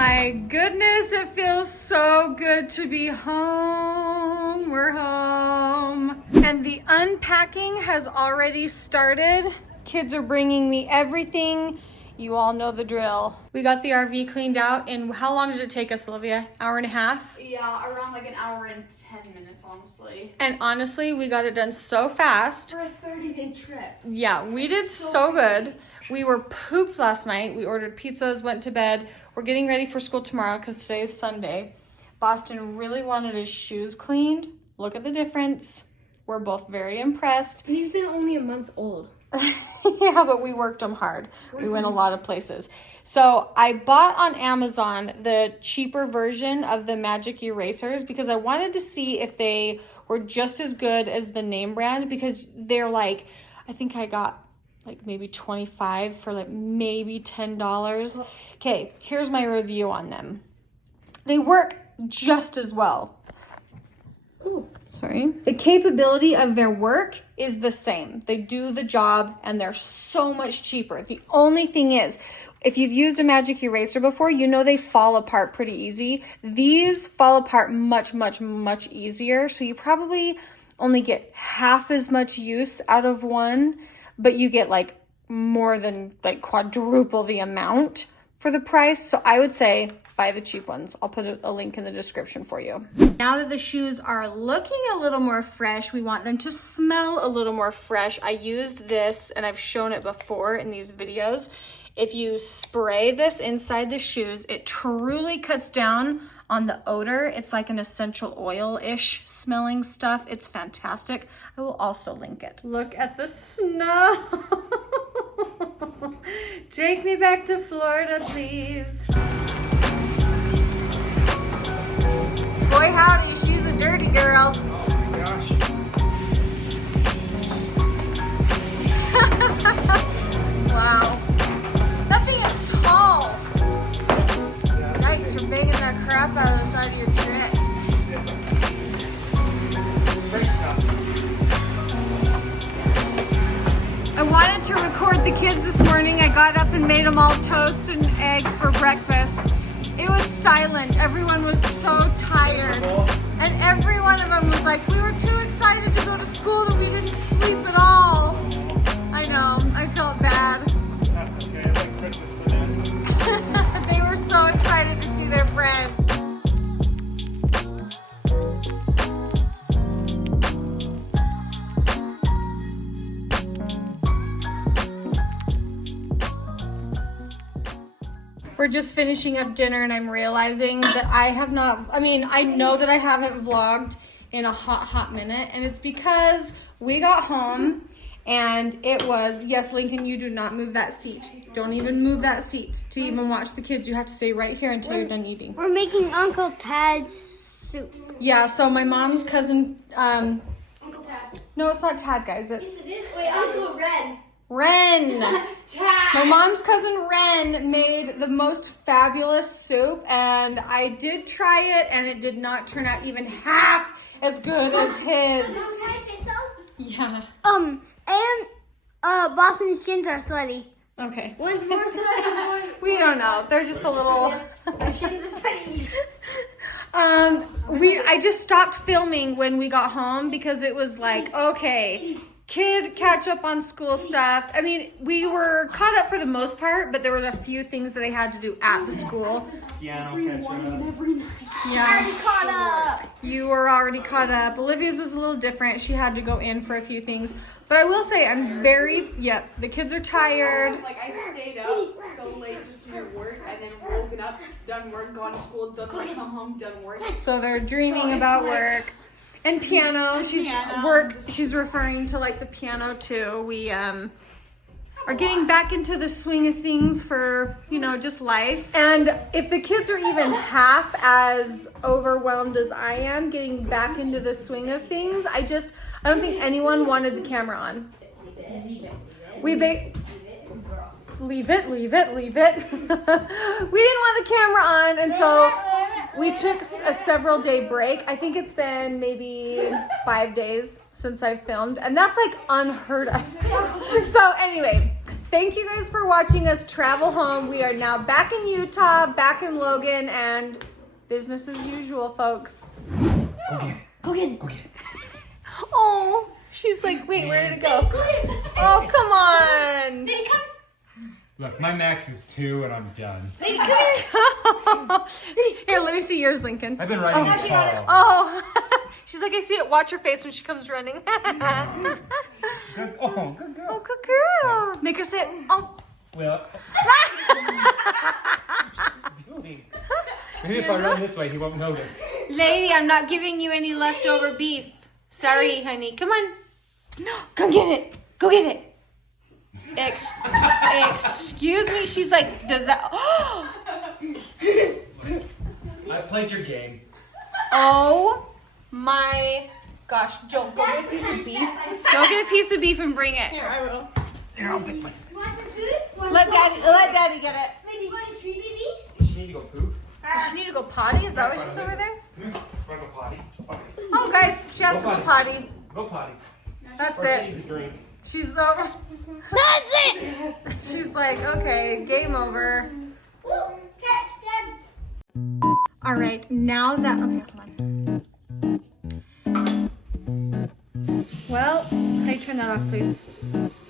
my goodness, it feels so good to be home. We're home. And the unpacking has already started. Kids are bringing me everything. You all know the drill. We got the RV cleaned out, and how long did it take us, Olivia? Hour and a half? Yeah, around like an hour and 10 minutes, honestly. And honestly, we got it done so fast. For a 30-day trip. Yeah, we did so good. We were pooped last night. We ordered pizzas, went to bed. We're getting ready for school tomorrow because today is Sunday. Boston really wanted his shoes cleaned. Look at the difference. We're both very impressed. He's been only a month old. Yeah, but we worked them hard. We went a lot of places. So I bought on Amazon the cheaper version of the magic erasers because I wanted to see if they were just as good as the name brand, because they're like, I think I got like maybe 25 for like maybe $10. Okay, here's my review on them. They work just as well. Ooh, sorry. The capability of their work is the same. They do the job and they're so much cheaper. The only thing is, if you've used a magic eraser before, you know they fall apart pretty easy. These fall apart much, much, much easier. So you probably only get half as much use out of one, but you get like more than like quadruple the amount for the price. So I would say buy the cheap ones. I'll put a link in the description for you. Now that the shoes are looking a little more fresh, we want them to smell a little more fresh. I used this and I've shown it before in these videos. If you spray this inside the shoes, it truly cuts down on the odor. It's like an essential oil-ish smelling stuff. It's fantastic. I will also link it. Look at the snow. Take me back to Florida, please. Boy, howdy, she's a dirty girl. Oh my gosh. Wow. That thing is tall. Yikes, you're banging that crap out of the side of your dick. Great stuff. I wanted to record the kids this morning. I got up and made them all toast and eggs for breakfast. It was silent. Everyone was so tired. And every one of them was like, we were too excited to go to school that we didn't sleep at all. I know, I felt bad. That's okay. It's like Christmas for them. They were so excited to see their friend. We're just finishing up dinner and I'm realizing that I have not, I know that I haven't vlogged in a hot minute, and it's because we got home and it was, yes, Lincoln, you do not move that seat. Don't even move that seat to even watch the kids. You have to stay right here until you're done eating. We're making Uncle Tad's soup. Yeah, so my mom's cousin, Uncle Tad. no, it's not Tad, guys. Yes, It's it is. Wait, Uncle Red. Ren. Tad. My mom's cousin Ren made the most fabulous soup, and I did try it, and it did not turn out even half as good as his. Can I say so? Yeah. And Boston's shins are sweaty. Okay. One's more sweaty, We don't know. They're just a little. My shins are sweaty. I just stopped filming when we got home because it was like, okay, kid catch up on school stuff. I mean, we were caught up for the most part, but there were a few things that I had to do at the school. Piano Everyone and catcher. every night. Yeah. Caught up. You were already caught up. Olivia's was a little different. She had to go in for a few things. But I will say, the kids are tired. Like, I stayed up so late just to do work, and then woken up, done work, gone to school, done work, come home, done work. So they're dreaming So it's about like- work. And piano. And She's piano. She's referring to like the piano too. We are getting back into the swing of things for, just life. And if the kids are even half as overwhelmed as I am getting back into the swing of things, I don't think anyone wanted the camera on. Leave it. We didn't want the camera on, and so we took a several day break. I think it's been maybe 5 days since I've filmed, and that's like unheard of. So anyway, thank Thank you guys for watching us travel home. We are now back in Utah, back in Logan, and business as usual, folks. Go get it. Oh, she's like, wait, where did it go? Oh, come on. Lady, come. Look, my max is 2 and I'm done. Lady, come here. Here, let me see yours, Lincoln. I've been riding this ball. Oh, she's like, I see it. Watch her face when she comes running. Good, oh, good girl. Oh, good girl. Make her sit. Oh. Well, doing? Maybe if I run this way, he won't notice. Lady, I'm not giving you any leftover beef. Sorry, honey. Come on. Come get it. Go get it. Excuse me. She's like, does that? I played your game. Oh my gosh. Joe, go get a piece of beef. Go get a piece of beef and bring it. Here, I will. Here, I'll pick my. You want some food? Let daddy get it. Lady, you want a treat, baby? Does she need to go poop? Does she need to go potty? Is that why she's over there? Wanna go potty? Potty. Oh, guys, she has to go potty. Go potty. That's Or she it. needs a drink. She's over. That's it. She's like, okay, game over. Catch them. All right, now that. Okay, hold on. Well, how do you turn that off, please?